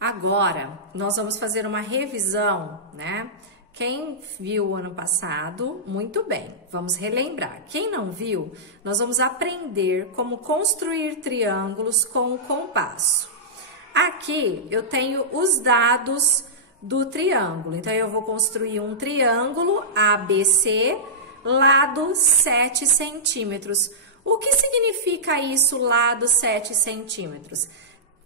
Agora, nós vamos fazer uma revisão, né? Quem viu o ano passado, muito bem, vamos relembrar. Quem não viu, nós vamos aprender como construir triângulos com o compasso. Aqui eu tenho os dados do triângulo, então eu vou construir um triângulo ABC, lado 7 centímetros. O que significa isso, lado 7 centímetros?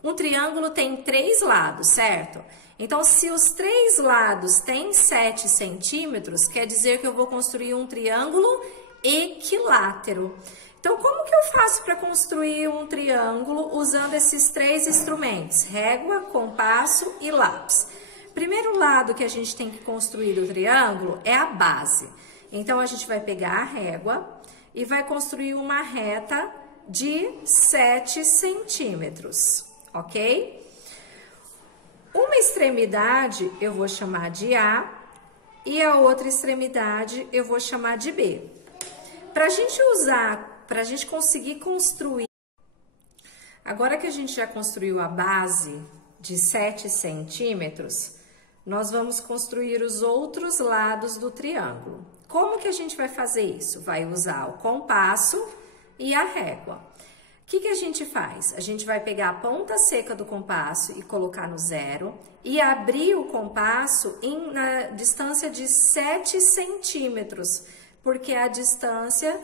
Um triângulo tem 3 lados, certo? Então, se os 3 lados têm 7 centímetros, quer dizer que eu vou construir um triângulo equilátero. Então, como que eu faço para construir um triângulo usando esses 3 instrumentos? Régua, compasso e lápis. Primeiro lado que a gente tem que construir do triângulo é a base. Então, a gente vai pegar a régua e vai construir uma reta de 7 centímetros, ok? Uma extremidade eu vou chamar de A e a outra extremidade eu vou chamar de B. Para a gente conseguir construir, agora que a gente já construiu a base de 7 centímetros, nós vamos construir os outros lados do triângulo. Como que a gente vai fazer isso? Vai usar o compasso e a régua. O que a gente faz? A gente vai pegar a ponta seca do compasso e colocar no 0 e abrir o compasso na distância de 7 centímetros, porque é a distância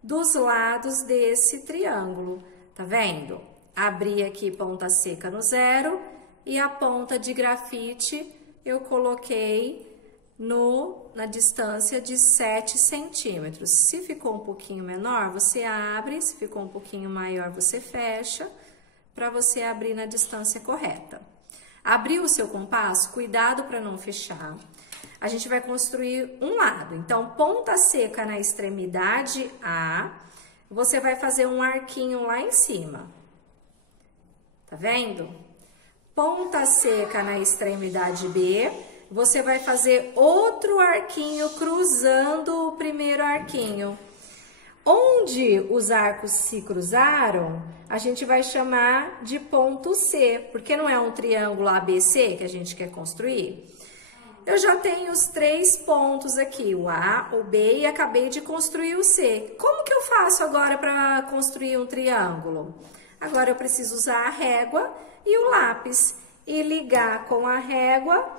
dos lados desse triângulo. Tá vendo? Abri aqui ponta seca no 0 e a ponta de grafite eu coloquei na distância de 7 centímetros. Se ficou um pouquinho menor, você abre, se ficou um pouquinho maior, você fecha, para você abrir na distância correta. Abriu o seu compasso, cuidado para não fechar. A gente vai construir um lado, então ponta seca na extremidade A, você vai fazer um arquinho lá em cima. Tá vendo? Ponta seca na extremidade B, você vai fazer outro arquinho cruzando o primeiro arquinho. Onde os arcos se cruzaram, a gente vai chamar de ponto C, porque não é um triângulo ABC que a gente quer construir. Eu já tenho os 3 pontos aqui, o A, o B e acabei de construir o C. Como que eu faço agora para construir um triângulo? Agora eu preciso usar a régua e o lápis e ligar com a régua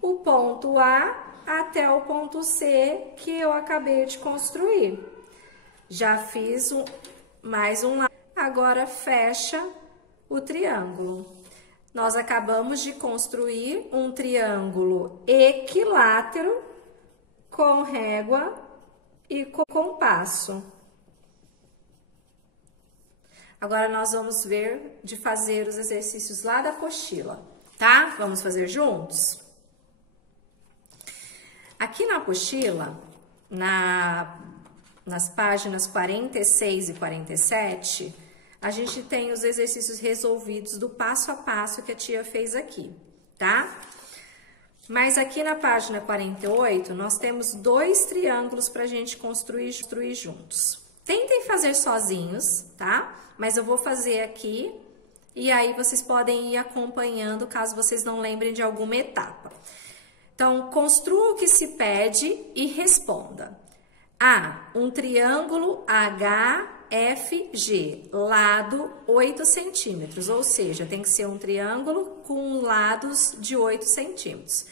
o ponto A até o ponto C que eu acabei de construir. Já fiz mais um lado. Agora fecha o triângulo. Nós acabamos de construir um triângulo equilátero com régua e com compasso. Agora nós vamos ver de fazer os exercícios lá da apostila, tá? Vamos fazer juntos? Aqui na apostila, nas páginas 46 e 47, a gente tem os exercícios resolvidos do passo a passo que a tia fez aqui, tá? Mas aqui na página 48, nós temos 2 triângulos para a gente construir juntos. Tentem fazer sozinhos, tá? Mas eu vou fazer aqui e aí vocês podem ir acompanhando caso vocês não lembrem de alguma etapa. Então, construa o que se pede e responda. A, um triângulo HFG, lado 8 centímetros, ou seja, tem que ser um triângulo com lados de 8 centímetros.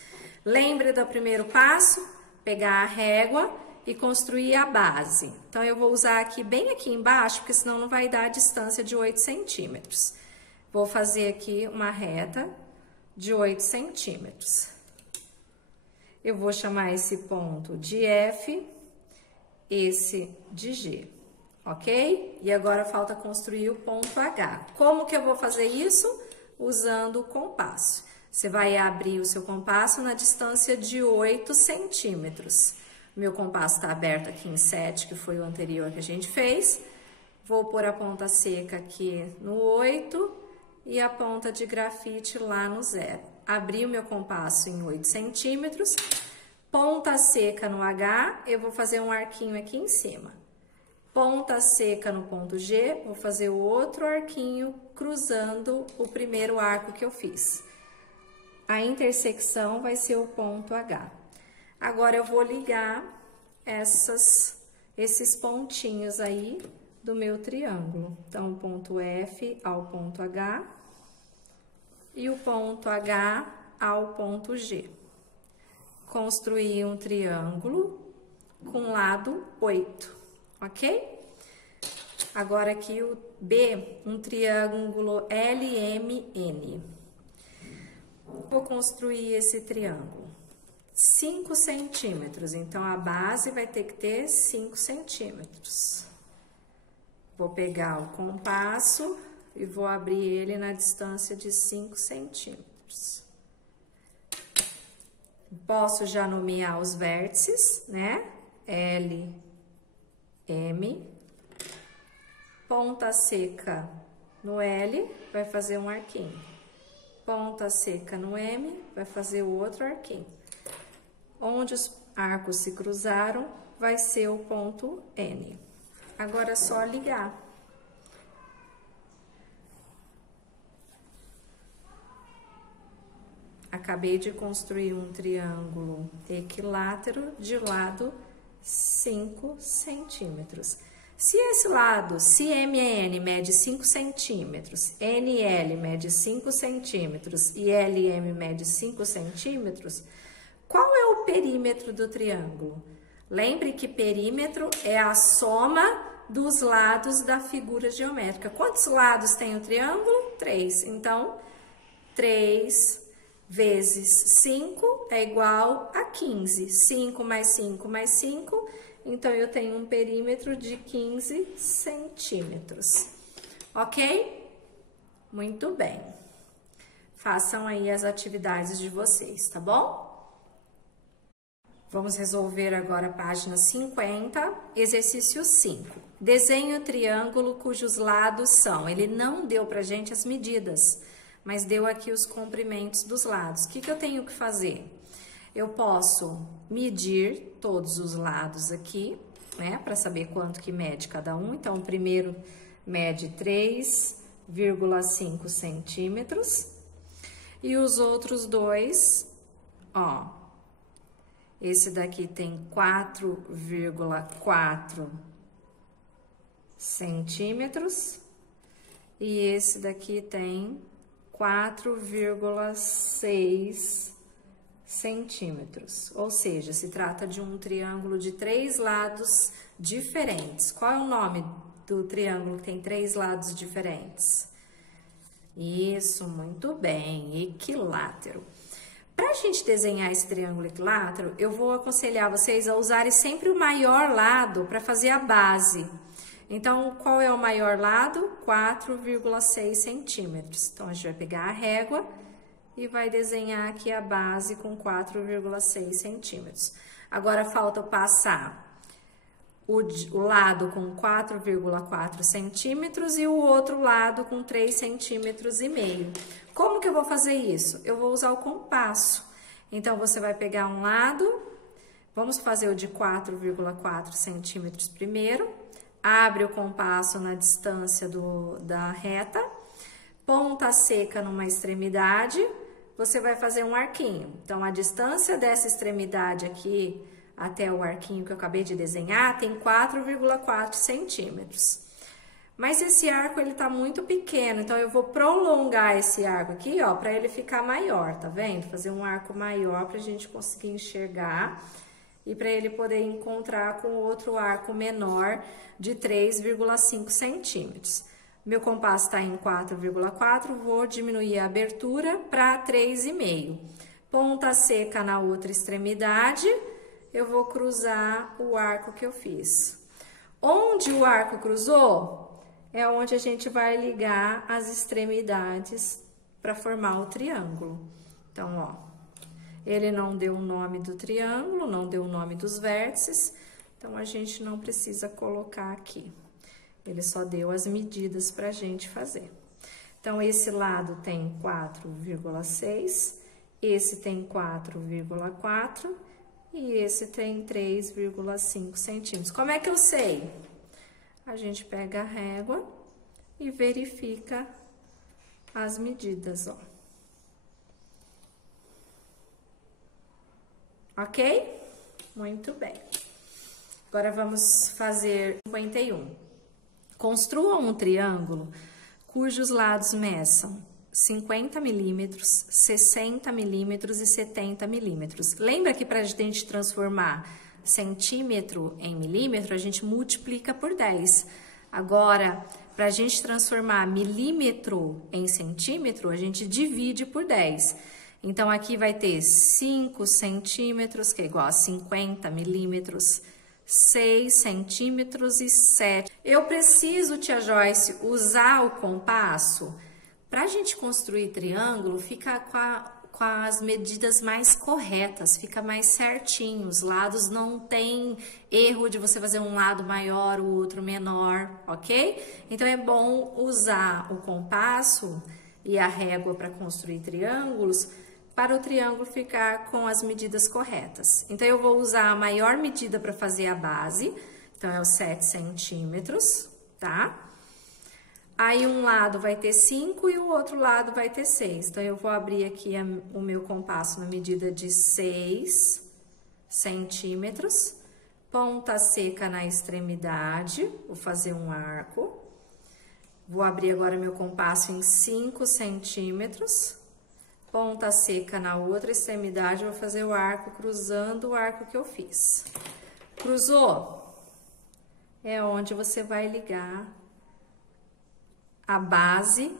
Lembre do primeiro passo, pegar a régua e construir a base. Então, eu vou usar aqui bem aqui embaixo, porque senão não vai dar a distância de 8 centímetros. Vou fazer aqui uma reta de 8 centímetros. Eu vou chamar esse ponto de F, esse de G, ok? E agora falta construir o ponto H. Como que eu vou fazer isso? Usando o compasso. Você vai abrir o seu compasso na distância de 8 centímetros. Meu compasso está aberto aqui em 7, que foi o anterior que a gente fez. Vou pôr a ponta seca aqui no 8 e a ponta de grafite lá no 0. Abri o meu compasso em 8 centímetros, ponta seca no H, eu vou fazer um arquinho aqui em cima. Ponta seca no ponto G, vou fazer o outro arquinho cruzando o primeiro arco que eu fiz. a intersecção vai ser o ponto H. Agora, eu vou ligar esses pontinhos aí do meu triângulo. Então, o ponto F ao ponto H e o ponto H ao ponto G. Construir um triângulo com lado 8, ok? Agora aqui o B, um triângulo LMN. Vou construir esse triângulo. 5 centímetros, então a base vai ter que ter 5 centímetros. Vou pegar o compasso e vou abrir ele na distância de 5 centímetros. Posso já nomear os vértices, né? L, M. Ponta seca no L, vai fazer um arquinho. Ponta seca no M, vai fazer o outro arquinho. Onde os arcos se cruzaram, vai ser o ponto N. Agora é só ligar. Acabei de construir um triângulo equilátero de lado 5 centímetros. Se esse lado, se MN mede 5 centímetros, NL mede 5 centímetros e LM mede 5 centímetros, qual é o perímetro do triângulo? Lembre que perímetro é a soma dos lados da figura geométrica. Quantos lados tem o triângulo? 3. Então, 3 vezes 5 é igual a 15. 5 mais 5 mais 5, então eu tenho um perímetro de 15 centímetros. Ok? Muito bem. Façam aí as atividades de vocês, tá bom? Vamos resolver agora a página 50, exercício 5. Desenhe o triângulo cujos lados são. Ele não deu pra gente as medidas, mas deu aqui os comprimentos dos lados. O que eu tenho que fazer? Eu posso medir todos os lados aqui, né, para saber quanto que mede cada um. Então, o primeiro mede 3,5 centímetros e os outros dois, ó, esse daqui tem 4,4 centímetros e esse daqui tem 4,6 centímetros. Ou seja, se trata de um triângulo de 3 lados diferentes. Qual é o nome do triângulo que tem 3 lados diferentes? Isso, muito bem, equilátero. Para a gente desenhar esse triângulo equilátero, eu vou aconselhar vocês a usarem sempre o maior lado para fazer a base. Então, qual é o maior lado? 4,6 centímetros. Então, a gente vai pegar a régua e vai desenhar aqui a base com 4,6 centímetros. Agora, falta passar o lado com 4,4 centímetros e o outro lado com 3,5 centímetros. Como que eu vou fazer isso? Eu vou usar o compasso. Então, você vai pegar um lado, vamos fazer o de 4,4 centímetros primeiro, abre o compasso na distância da reta, ponta seca numa extremidade, você vai fazer um arquinho. Então, a distância dessa extremidade aqui até o arquinho que eu acabei de desenhar tem 4,4 centímetros. Mas esse arco, ele tá muito pequeno, então eu vou prolongar esse arco aqui, ó, para ele ficar maior, tá vendo? Fazer um arco maior pra gente conseguir enxergar e para ele poder encontrar com outro arco menor de 3,5 centímetros. Meu compasso tá em 4,4, vou diminuir a abertura para 3,5. Ponta seca na outra extremidade, eu vou cruzar o arco que eu fiz. Onde o arco cruzou, é onde a gente vai ligar as extremidades para formar o triângulo. Então, ó, ele não deu o nome do triângulo, não deu o nome dos vértices, então a gente não precisa colocar aqui. Ele só deu as medidas para a gente fazer. Então, esse lado tem 4,6, esse tem 4,4 e esse tem 3,5 centímetros. Como é que eu sei? A gente pega a régua e verifica as medidas, ó. Ok? Muito bem. Agora vamos fazer 51. Construa um triângulo cujos lados meçam 50 milímetros, 60 milímetros e 70 milímetros. Lembra que para a gente transformar centímetro em milímetro, a gente multiplica por 10. Agora, para a gente transformar milímetro em centímetro, a gente divide por 10. Então, aqui vai ter 5 centímetros, que é igual a 50 milímetros, 6 centímetros e 7. Eu preciso, tia Joyce, usar o compasso. Para a gente construir triângulo, fica com as medidas mais corretas, fica mais certinho. Os lados não tem erro de você fazer um lado maior, o outro menor, ok? Então, é bom usar o compasso e a régua para construir triângulos, para o triângulo ficar com as medidas corretas. Então, eu vou usar a maior medida para fazer a base, então é os 7 centímetros, tá? Aí, um lado vai ter 5 e o outro lado vai ter 6. Então, eu vou abrir aqui o meu compasso na medida de 6 centímetros. Ponta seca na extremidade, vou fazer um arco. Vou abrir agora meu compasso em 5 centímetros. Ponta seca na outra extremidade, vou fazer o arco cruzando o arco que eu fiz. Cruzou? É onde você vai ligar a base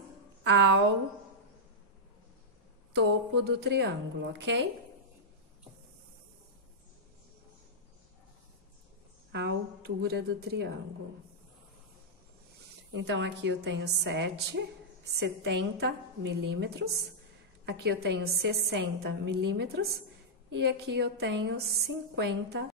ao topo do triângulo, ok? A altura do triângulo. Então, aqui eu tenho 70 milímetros, aqui eu tenho 60 milímetros e aqui eu tenho 50